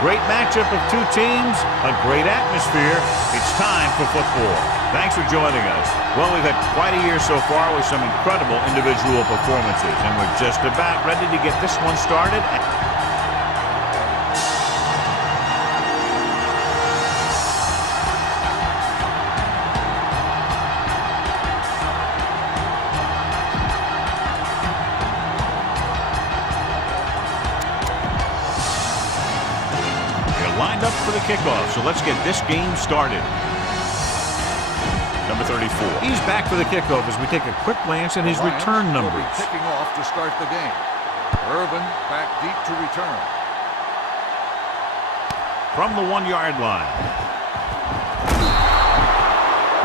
great matchup of two teams, a great atmosphere. It's time for football. Thanks for joining us. Well, we've had quite a year so far with some incredible individual performances, and we're just about ready to get this one started. Lined up for the kickoff, so let's get this game started. Number 34. He's back for the kickoff as we take a quick glance at his return numbers. Kicking off to start the game. Irvin back deep to return. From the 1-yard line.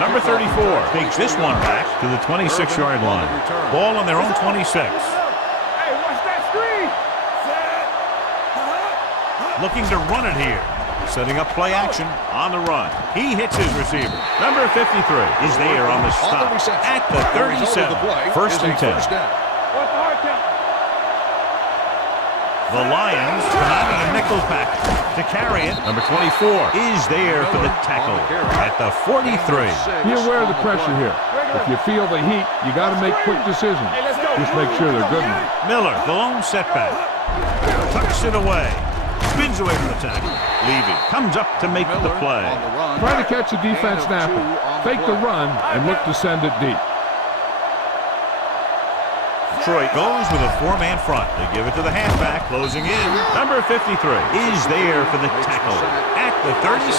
Number 34 takes this one back to the 26-yard line. Ball on their own 26. Looking to run it here. Setting up play action on the run. He hits his receiver. Number 53 is there on the stop at the 37. First and 10. The Lions come out in a nickel pack to carry it. Number 24 is there for the tackle at the 43. Be aware of the pressure here. If you feel the heat, you got to make quick decisions. Just make sure they're good ones. Miller, the lone setback. Tucks it away. Spins away from the tackle. Levy comes up to make the play. Try to catch the defense snapping. Fake the run and look to send it deep. Detroit goes with a 4-man front. They give it to the halfback, closing in. Number 53 is there for the tackle at the 36.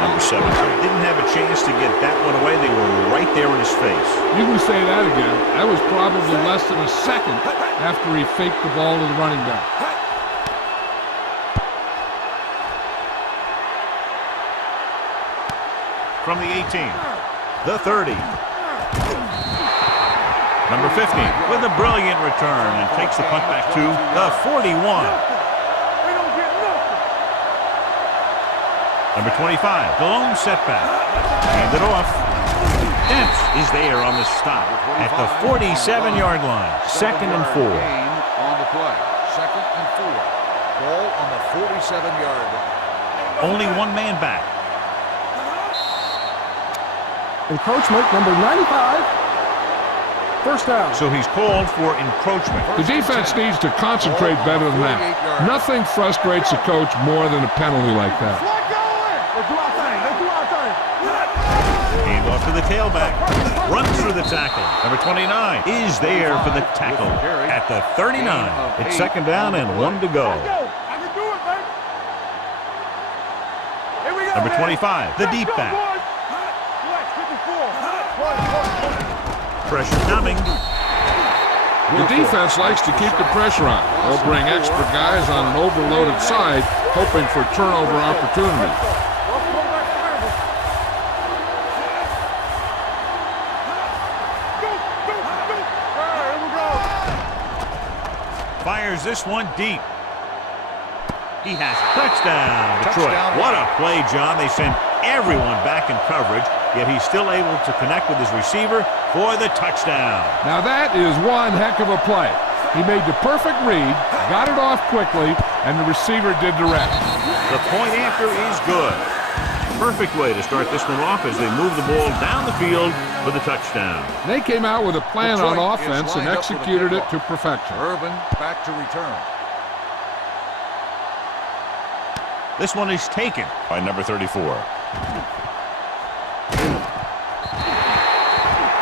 Number 17 didn't have a chance to get that one away. They were right there in his face. You can say that again. That was probably less than a second after he faked the ball to the running back. From the 18, the 30. Number 50 with a brilliant return and takes the punt back to the 41. Number 25, the lone setback. Hand it off. Dents is there on the stop at the 47-yard line. Second and 4. On the play. Second and 4. Ball on the 47-yard line. Only one man back. Encroachment, number 95. First down. So he's called for encroachment. The defense needs to concentrate better than that. Nothing frustrates a coach more than a penalty like that. Hand off to the tailback. Runs through the tackle. Number 29 is there for the tackle at the 39. It's second down and 1 to go. Number 25, the deep back. Pressure coming. The defense likes to keep the pressure on. They'll bring extra guys on an overloaded side, hoping for turnover opportunity. Fires this one deep. He has a touchdown, Detroit. What a play, John. They send everyone back in coverage, yet he's still able to connect with his receiver for the touchdown. Now that is one heck of a play. He made the perfect read, got it off quickly, and the receiver did the rest. The point after is good. Perfect way to start this one off as they move the ball down the field for the touchdown. They came out with a plan on offense and executed it to perfection. Irvin back to return. This one is taken by number 34.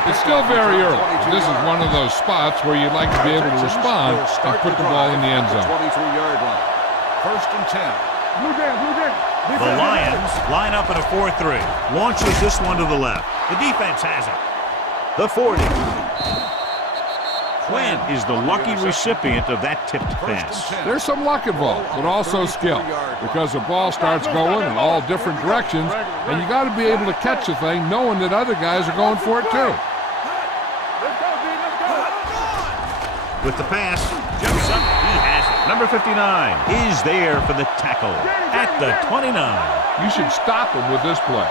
It's still very early. This is one of those spots where you'd like to be able to respond and put the ball in the end zone. 23-yard line. First and 10. The Lions line up in a 4-3. Launches this one to the left. The defense has it. The 40. Quinn is the lucky recipient of that tipped pass. There's some luck involved, but also skill, because the ball starts going in all different directions, and you got to be able to catch the thing knowing that other guys are going for it too. With the pass, jumps up, he has it. Number 59 is there for the tackle at the 29. You should stop him with this play.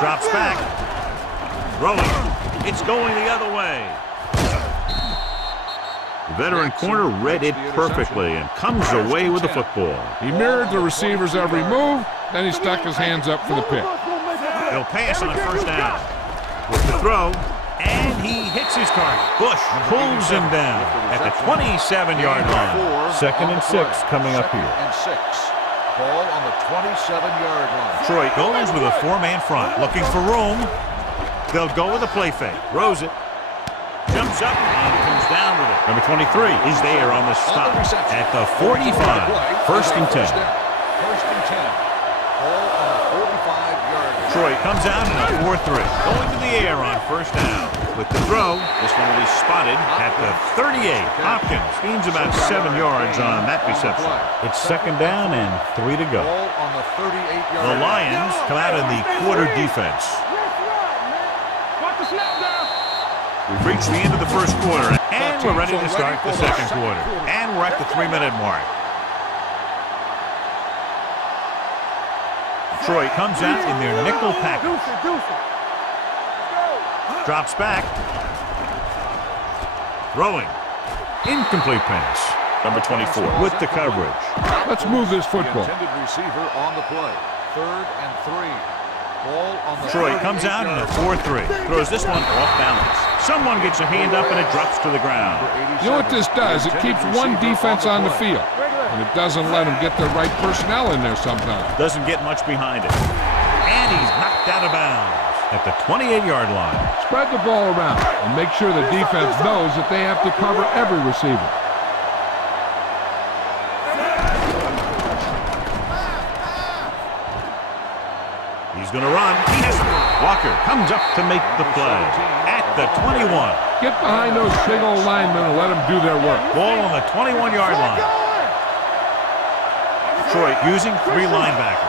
Drops back. Throwing. It's going the other way. Veteran corner read it perfectly and comes away with the football. He mirrored the receiver's every move, then he stuck his hands up for the pick. He'll pass on first down. With the throw, and he hits his target. Bush pulls him down at the 27-yard line. 2nd and 6 coming up here. And 6. Ball on the 27-yard line. Detroit goes with a 4-man front, looking for room. They'll go with a play fake. Throws it. Jumps up and comes down with it. Number 23 is there on the stop at the 45. 1st and 10. 1st and 10. Ball on the 45-yard line. Detroit comes out in a 4-3. Going to the air on 1st down. With the throw, this one will be spotted at the 38. Hopkins gains about 7 yards on that reception. It's 2nd down and 3 to go. Ball on the 38-yard The Lions come out in the quarter defense. We've reached the end of the 1st quarter, and we're ready to start the 2nd quarter. And we're at the 3-minute mark. Detroit comes out in their nickel package. Drops back. Throwing. Incomplete pass. Number 24 with the coverage. Let's move this football. The intended receiver on the play. 3rd and 3. Ball on the Detroit comes out in a 4-3. Throws this one off balance. Someone gets a hand up and it drops to the ground. You know what this does? It keeps one defense on the field, and it doesn't let them get the right personnel in there sometimes. Doesn't get much behind it. And he's knocked out of bounds at the 28-yard line. Spread the ball around and make sure the defense knows that they have to cover every receiver. He's going to run. He has Walker comes up to make the play at the 21. Get behind those big old linemen and let them do their work. Ball on the 21-yard line. Detroit using 3 linebackers.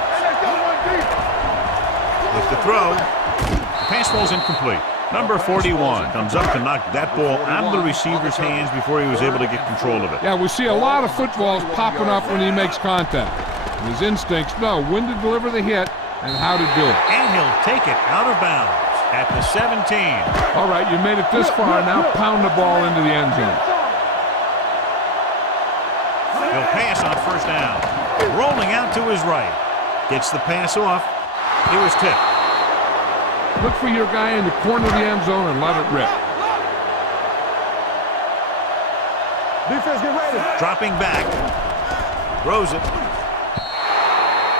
With the throw, the pass ball's incomplete. Number 41 comes up to knock that ball out of the receiver's hands before he was able to get control of it. Yeah, we see a lot of footballs popping up when he makes contact. And his instincts know when to deliver the hit and how to do it. And he'll take it out of bounds at the 17. All right, you made it this far. Now pound the ball into the end zone. He'll pass on 1st down. Rolling out to his right. Gets the pass off. It was tipped. Look for your guy in the corner of the end zone and let it rip. Defense, get ready. Dropping back. Throws it.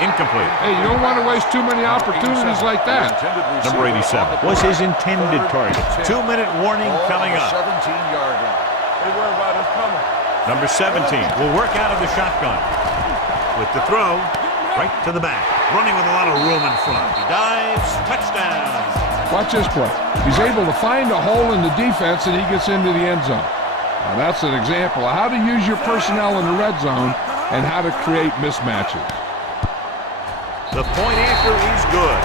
Incomplete. Hey, you don't want to waste too many opportunities like that. Number 87 was his intended target. 2-minute warning coming up. 17-yard line. They worry about us coming. Number 17 will work out of the shotgun. With the throw, right to the back. Running with a lot of room in front. He dives. Touchdown. Watch this play. He's able to find a hole in the defense and he gets into the end zone. Now that's an example of how to use your personnel in the red zone and how to create mismatches. The point after is good.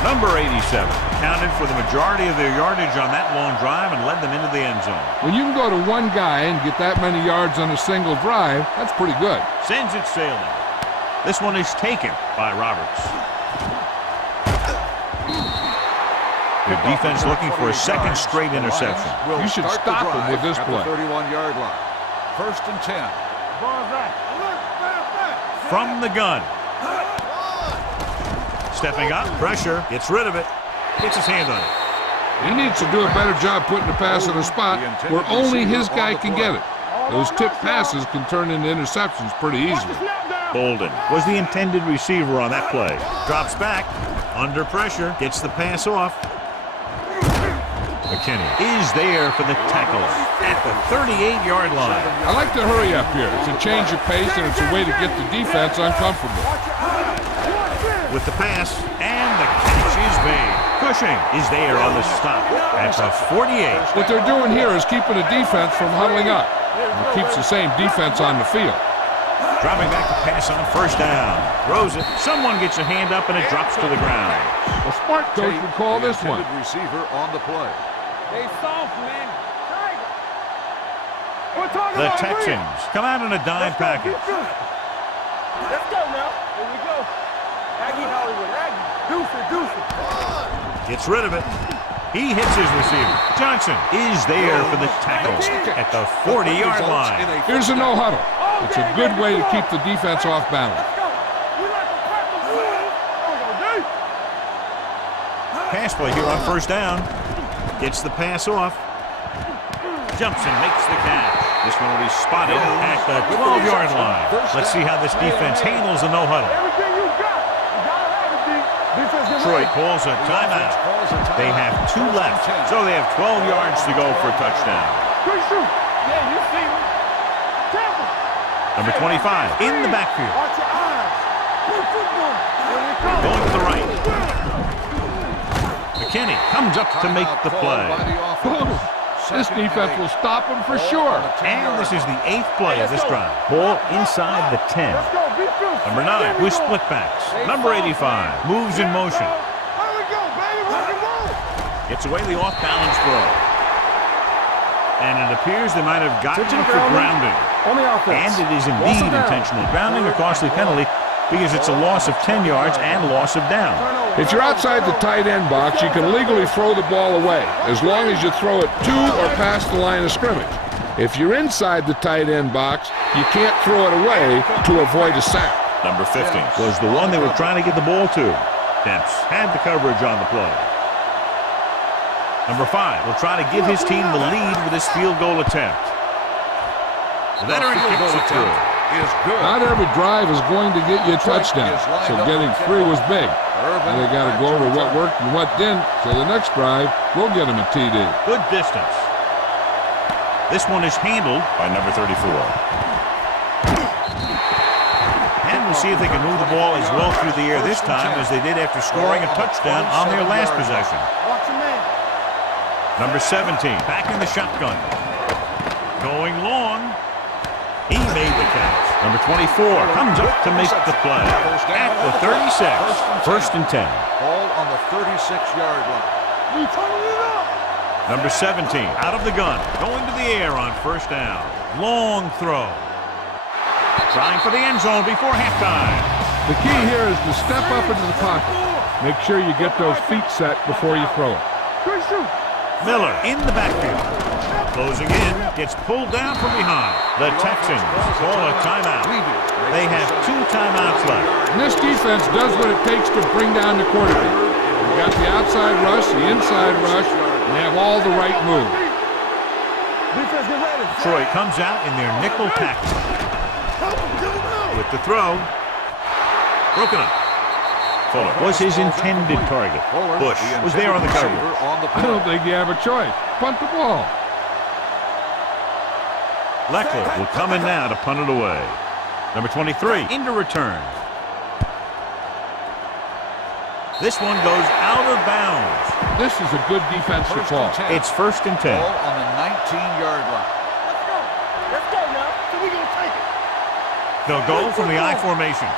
Number 87 accounted for the majority of their yardage on that long drive and led them into the end zone. When you can go to one guy and get that many yards on a single drive, that's pretty good. Sends it sailing. This one is taken by Roberts. Good defense looking for a 2nd straight interception. You should stop him with this play. 31-yard line. 1st and 10. From the gun. Stepping up, pressure, gets rid of it, gets his hand on it. He needs to do a better job putting the pass in a spot where only his guy can get it. Those tip passes can turn into interceptions pretty easily. Bolden was the intended receiver on that play. Drops back, under pressure, gets the pass off. McKinney is there for the tackle at the 38-yard line. I like to hurry up here. It's a change of pace and it's a way to get the defense uncomfortable. With the pass, and the catch is made. Cushing is there on the stop at the 48. What they're doing here is keeping the defense from huddling up. And it keeps the same defense on the field. Dropping back to pass on 1st down. Throws it. Someone gets a hand up and it drops to the ground. A smart coach would call this one. Receiver on the play. They soft, man. The Texans come out in a dime package. Let's go now. Here we go. Aggie Hollywood, Aggie. Deuce it. Gets rid of it. He hits his receiver. Johnson is there for the tackle at the 40-yard line. Here's a no huddle. It's a good way to keep the defense off balance. Pass play here on first down. Gets the pass off. Jumps and makes the catch. This one will be spotted at the 12-yard line. Let's see how this defense handles a no huddle. Detroit calls a timeout. They have 2 left, so they have 12 yards to go for a touchdown. Number 25 in the backfield. Going to the right. McKinney comes up to make the play. This defense will stop him for sure. And this is the 8th play of this drive. Ball inside the 10. Number 9 with split backs. Number 85 moves in motion. Gets away the off-balance throw. And it appears they might have gotten him for grounding. And it is indeed intentional grounding, a costly penalty, because it's a loss of 10 yards and loss of down. If you're outside the tight end box, you can legally throw the ball away, as long as you throw it to or past the line of scrimmage. If you're inside the tight end box, you can't throw it away to avoid a sack. Number 50 was the one they were trying to get the ball to. Demps had the coverage on the play. Number 5 will try to give his team the lead with this field goal attempt. Veteran kicks it through. Not every drive is going to get you a touchdown, so getting 3 was big. And they got to go over what worked and what didn't, so the next drive will get them a TD. Good distance. This one is handled by number 34. And we'll see if they can move the ball as well through the air this time as they did after scoring a touchdown on their last possession. Number 17 back in the shotgun. Going long. He made the catch. Number 24 comes up to make the play at the 36. First and 10. Ball on the 36-yard line. Number 17 out of the gun. Going to the air on first down. Long throw. Trying for the end zone before halftime. The key here is to step up into the pocket. Make sure you get those feet set before you throw it. Miller in the backfield. Closing in, gets pulled down from behind. The Texans call a timeout. They have 2 timeouts left. And this defense does what it takes to bring down the quarterback. They've got the outside rush, the inside rush, and they have all the right moves. Detroit comes out in their nickel package. With the throw. Broken up. Fuller was his intended target. Bush was there on the cover. I don't think you have a choice. Punt the ball. Leckler will come in now to punt it away. Number 23 into return. This one goes out of bounds. This is a good defensive call. It's first and 10. Ball on the 19-yard line. Let's go now. So we're going to take it. They'll go from the I formation.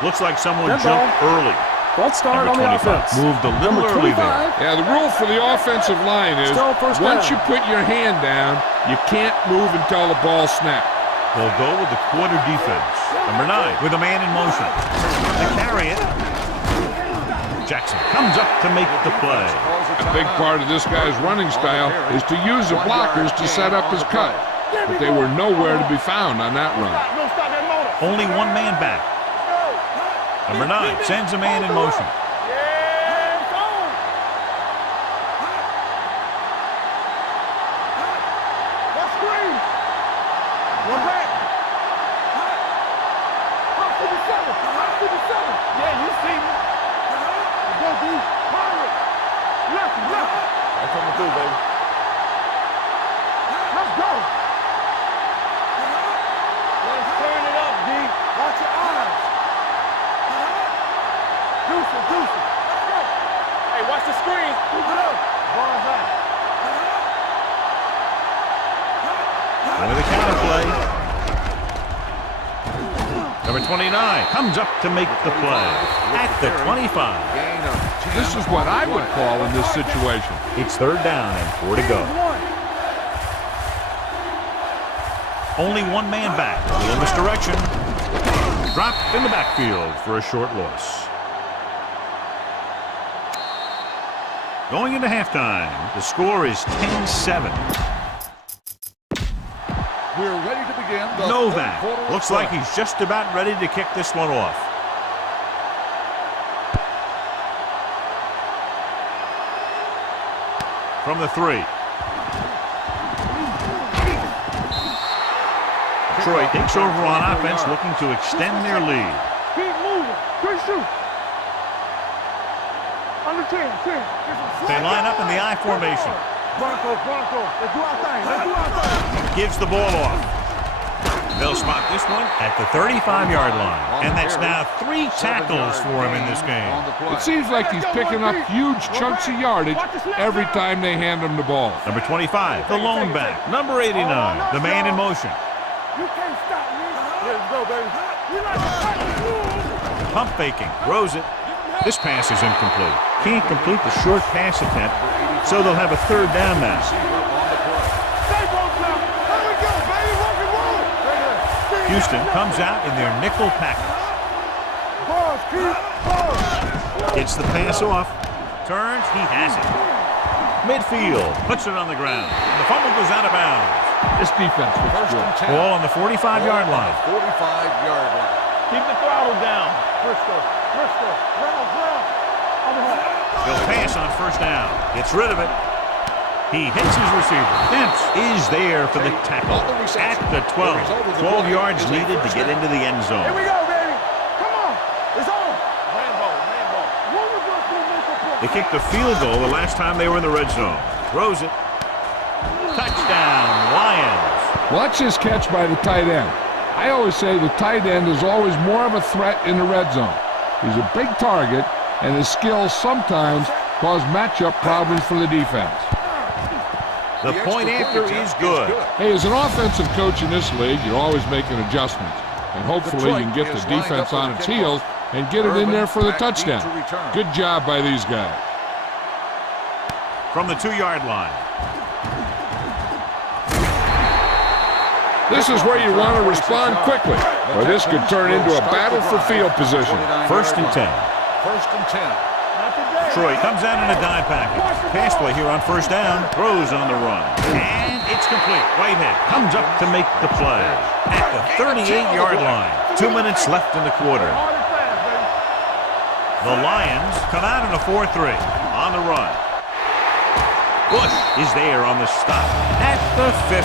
Looks like someone jumped early. Let's start on the offense. Moved a little early there. Yeah, the rule for the offensive line is once you put your hand down, you can't move until the ball snaps. They'll go with the quarter defense. Number 9 with a man in motion. They carry it. Jackson comes up to make the play. A big part of this guy's running style is to use the blockers to set up his cut. But they were nowhere to be found on that run. Only one man back. Number 9 sends a man in motion. With a counter play. Number 29 comes up to make the play at the 25. This is what I would call in this situation. It's third down and 4 to go. Only one man back. A little misdirection. Dropped in the backfield for a short loss. Going into halftime, the score is 10-7. We're ready to begin the Novak third quarter. looks like he's just about ready to kick this one off. From the 3. Detroit takes over on offense, looking to extend their lead. Keep moving. Good shoot. Under 10. They line up in the I formation. Bronco. Let's do our thing. Gives the ball off. They'll spot this one at the 35-yard line. And that's now 3 tackles for him in this game. It seems like he's picking up huge chunks of yardage every time they hand him the ball. Number 25, the lone back. Number 89, the man in motion. You can't stop me. Let's go, baby. You like to fight the rules. Pump faking, throws it. This pass is incomplete. Can't complete the short pass attempt, so they'll have a 3rd down now. Stay both now. There we go, baby. Rock and roll. Houston comes out in their nickel package. Balls, keep balls. Gets the pass off. Turns, he has it. Midfield, puts it on the ground. And the fumble goes out of bounds. This defense looks good. Ball on the 45-yard line. 45-yard line. Keep the throttle down. Briscoe. Round. He'll pass on 1st down. Gets rid of it. He hits his receiver. Dempsey is there for the tackle. At the 12. 12 yards needed to get into the end zone. Here we go, baby. Come on. It's on. Rainbow. They kicked the field goal the last time they were in the red zone. Throws it. Touchdown, Lions. Watch this catch by the tight end. I always say the tight end is always more of a threat in the red zone. He's a big target, and his skills sometimes cause matchup problems for the defense. The point after is good. Hey, as an offensive coach in this league, you're always making adjustments. And hopefully you can get the defense on its heels and get it in there for the touchdown. Good job by these guys. From the 2-yard line. This is where you want to respond quickly, or this could turn into a battle for field position. 1st and 10. 1st and 10. Troy comes out in a dime package. Pass play here on 1st down. Throws on the run. And it's complete. Whitehead comes up to make the play. At the 38-yard line. 2 minutes left in the quarter. The Lions come out in a 4-3 on the run. Bush is there on the stop at the 50.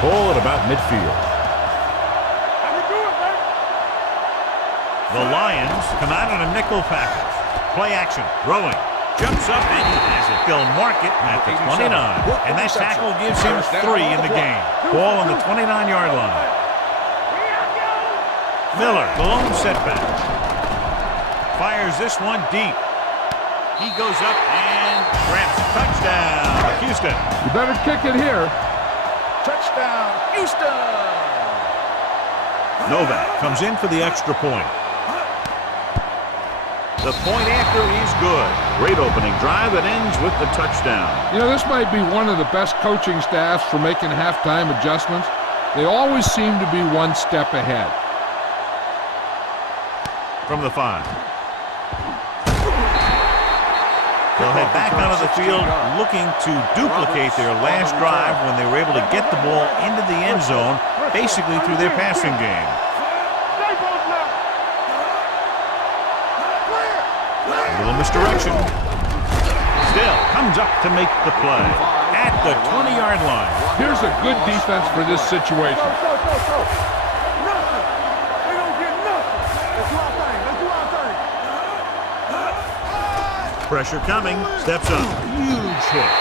Ball at about midfield. The Lions come out in a nickel package. Play action, throwing. Jumps up and he has it. They'll mark it at the 29. And that tackle gives him 3 in the game. Ball on the 29-yard line. Miller, the lone setback. Fires this one deep. He goes up and grabs a touchdown. Houston. You better kick it here. Touchdown, Houston. Novak comes in for the extra point. The point after is good. Great opening drive that ends with the touchdown. You know, this might be one of the best coaching staffs for making halftime adjustments. They always seem to be one step ahead. From the 5. They'll head back onto the field looking to duplicate their last drive when they were able to get the ball into the end zone, basically through their passing game. A little misdirection. Still comes up to make the play at the 20-yard line. Here's a good defense for this situation. Pressure coming, steps up, huge hit.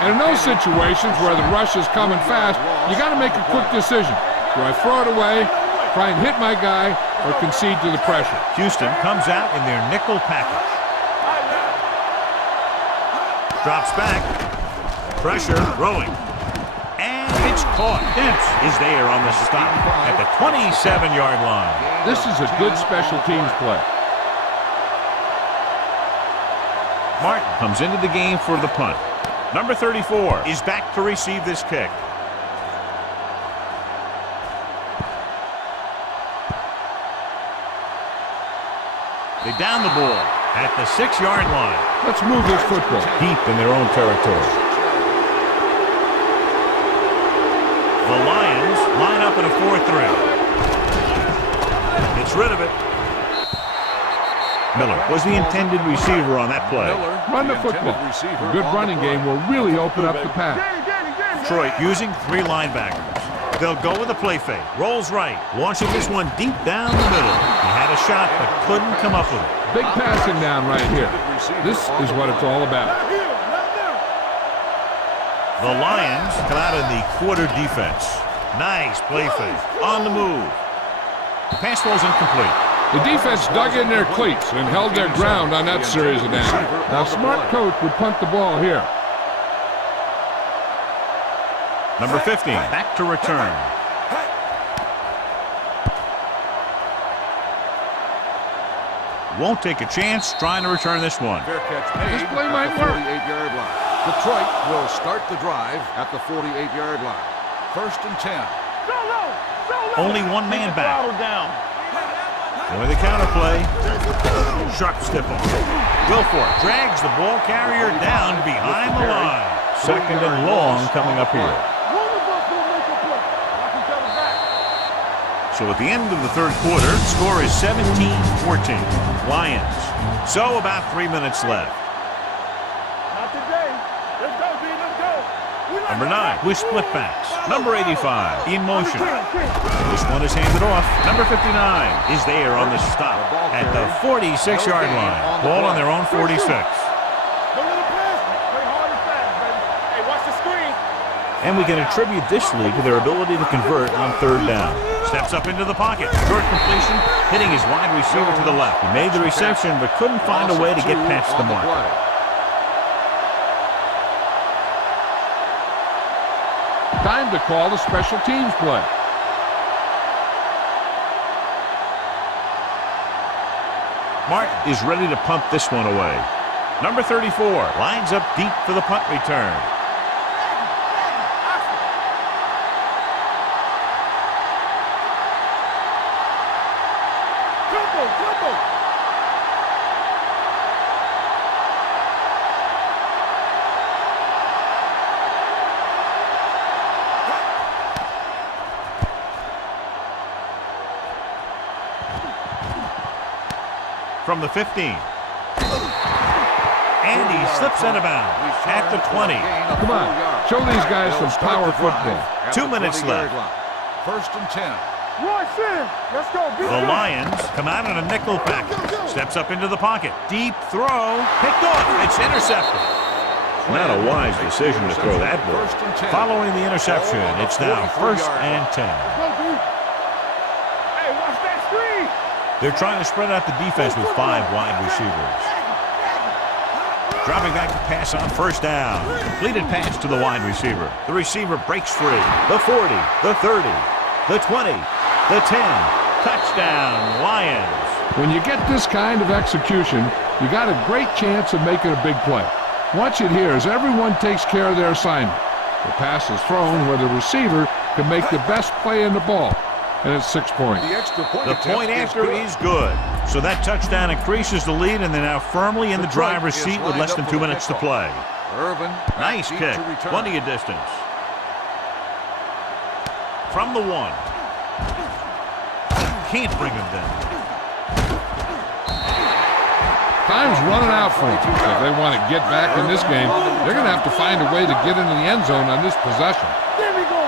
And in those situations where the rush is coming fast, you got to make a quick decision. Do I throw it away, try and hit my guy, or concede to the pressure? Houston comes out in their nickel package. Drops back. Pressure, throwing. And it's caught. Dempsey is there on the stop at the 27-yard line. This is a good special teams play. Martin comes into the game for the punt. Number 34 is back to receive this kick. They down the ball. at the 6-yard line. Let's move this football. Deep in their own territory. The Lions line up in a 4-3. Gets rid of it. Miller was the intended receiver on that play. Run the football. A good running game will really open up the pass. Detroit using 3 linebackers. They'll go with a play fake. Rolls right. Launching this one deep down the middle. He had a shot but couldn't come up with it. Big passing down right here. This is what it's all about. The Lions come out in the quarter defense. Nice play fake. On the move. The pass ball's incomplete. The defense dug in their cleats and held their ground on that series of downs. Now, a smart coach would punt the ball here. Number 15, back to return. Won't take a chance trying to return this one. Fair catch made. This play might work. 48-yard line. Detroit will start the drive at the 48-yard line. 1st and 10. Only one man back. With the counterplay. Sharp step on. Wilfork drags the ball carrier down behind the line. 2nd and long coming up here. So at the end of the 3rd quarter, the score is 17-14. Lions. So about 3 minutes left. Not today. Let's go, B. Let's go. Number 9 with split backs. Number 85 in motion. This one is handed off. Number 59 is there on the stop at the 46-yard line. Ball on their own 46. And we can attribute this lead to their ability to convert on 3rd down. Steps up into the pocket. Short completion, hitting his wide receiver to the left. He made the reception but couldn't find a way to get past the mark. Time to call the special teams play. Martin is ready to punt this one away. Number 34 lines up deep for the punt return. From the 15. And he slips out of bounds at the 20. Come on, show these guys some power football. 2 minutes left. 1st and 10. Let's go. The Lions come out in a nickel package. Steps up into the pocket. Deep throw. Picked off. It's intercepted. Not a wise decision to throw that ball. Following the interception, it's now 1st and 10. Hey, watch that screen. They're trying to spread out the defense with 5 wide receivers. Dropping back to pass on 1st down. Completed pass to the wide receiver. The receiver breaks free. The 40, the 30, the 20, the 10. Touchdown, Lions. When you get this kind of execution, you got a great chance of making a big play. Watch it here as everyone takes care of their assignment. The pass is thrown where the receiver can make the best play in the ball. And it's 6 points. The point after is good. So that touchdown increases the lead, and they're now firmly in the driver's seat with less than 2 minutes to play. Nice kick. Plenty of distance. From the 1. Can't bring him down. Time's running out for them. If they want to get back in this game, they're going to have to find a way to get into the end zone on this possession. There we go.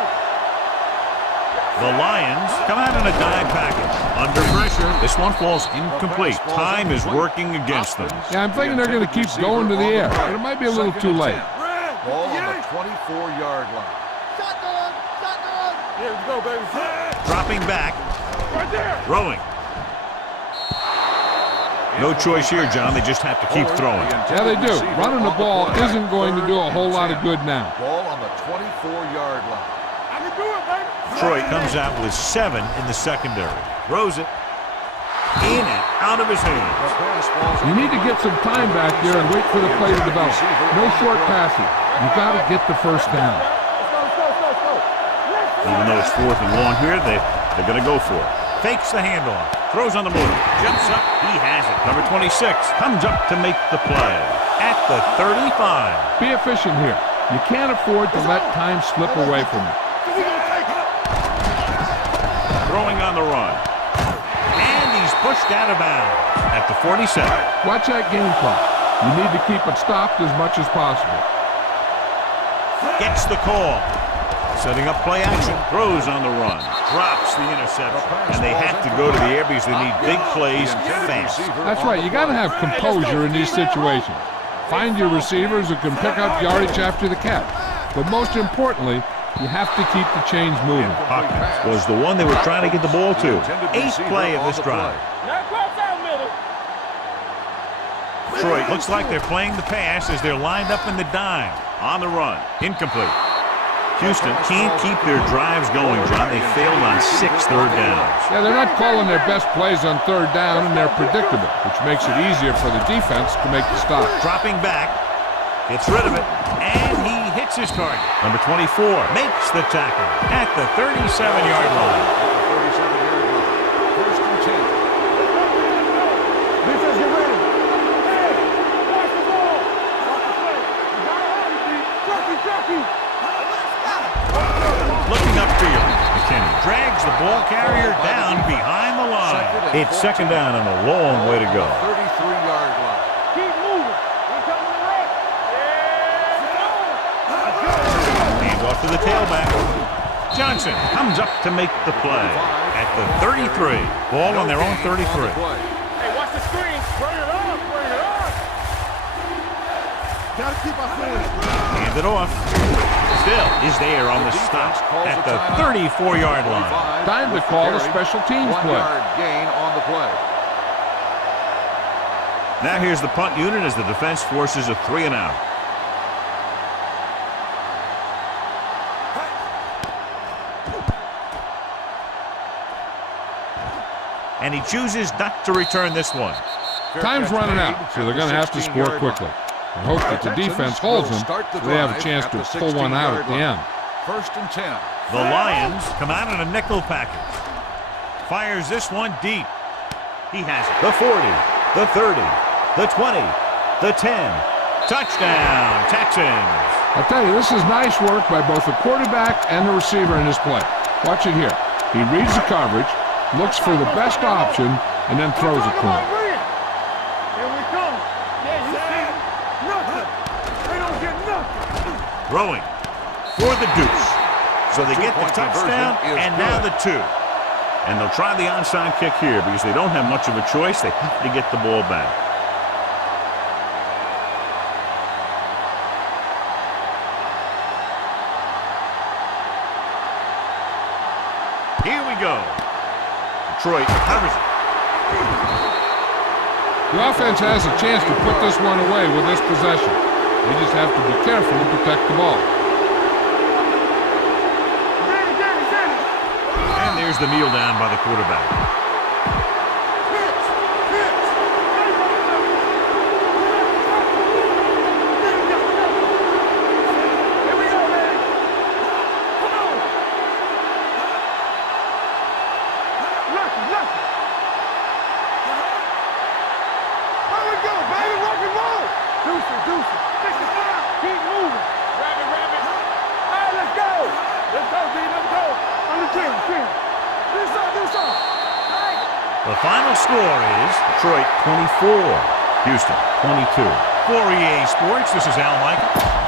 The Lions come out in a dime package. Under pressure, this one falls incomplete. Time is working against them. Yeah, I'm thinking they're going to keep going to the air, but it might be a little too late. Ball on the 24-yard line. Shotgun. Here we go, baby. Dropping back. Right there. Throwing. No choice here, John. They just have to keep throwing. Yeah, they do. Running the ball isn't going to do a whole lot of good now. Ball on the 24-yard line. I can do it, baby. Detroit comes out with 7 in the secondary. Throws it. In and out of his hands. You need to get some time back there and wait for the play to develop. No short passing. You've got to get the 1st down. Even though it's 4th and long here, they're going to go for it. Fakes the handoff. Throws on the move. Jumps up. He has it. Number 26 comes up to make the play at the 35. Be efficient here. You can't afford to let time slip away from you. Throwing on the run. And he's pushed out of bounds at the 47. Watch that game clock. You need to keep it stopped as much as possible. Gets the call. Setting up play action. Throws on the run. Drops the interception. And they have to go to the air because they need big plays fast. That's right. You got to have composure in these situations. Find your receivers who can pick up yardage after the catch. But most importantly, you have to keep the chains moving. Hawkins was the one they were trying to get the ball to. 8th play of this drive. Detroit looks like they're playing the pass as they're lined up in the dime. On the run. Incomplete. Houston can't keep their drives going, John. They failed on 6 third downs. Yeah, they're not calling their best plays on third down, and they're predictable, which makes it easier for the defense to make the stop. Dropping back. Gets rid of it. And he hits his target. Number 24 makes the tackle at the 37-yard line. First and 10. Defense, get ready. Hey, watch the ball. Watch the play. You gotta have it, D. Chucky. Looking upfield. McKinney drags the ball carrier down behind the line. It's second down and a long way to go. 33-yard line. Keep moving. We're coming to rest. Hand off to the tailback. Johnson comes up to make the play at the 33. Ball on their own 33. Hey, watch the screen. Bring it up. Bring it up. Gotta keep our feet. Hand it off. Still is there on the stop at the 34-yard line. Time to call a special teams play. 1-yard gain on the play. Now here's the punt unit as the defense forces a 3-and-out. And he chooses not to return this one. Time's running out, so they're going to have to score quickly. And hope that the defense holds them so they have a chance to pull one out at the end. First and 10. The Lions come out in a nickel package. Fires this one deep. He has it. The 40, the 30, the 20, the 10. Touchdown, Texans. I'll tell you, this is nice work by both the quarterback and the receiver in this play. Watch it here. He reads the coverage, looks for the best option, and then throws it to him. Here we come. Yeah, you see it? Nothing. They don't get nothing. Throwing for the deuce. So they get the touchdown and now the 2. And they'll try the onside kick here because they don't have much of a choice. They have to get the ball back. Here we go. Detroit covers it. The offense has a chance to put this one away with this possession. They just have to be careful and protect the ball. And there's the kneel down by the quarterback. The final score is Detroit 24, Houston 22. For EA Sports, this is Al Michaels.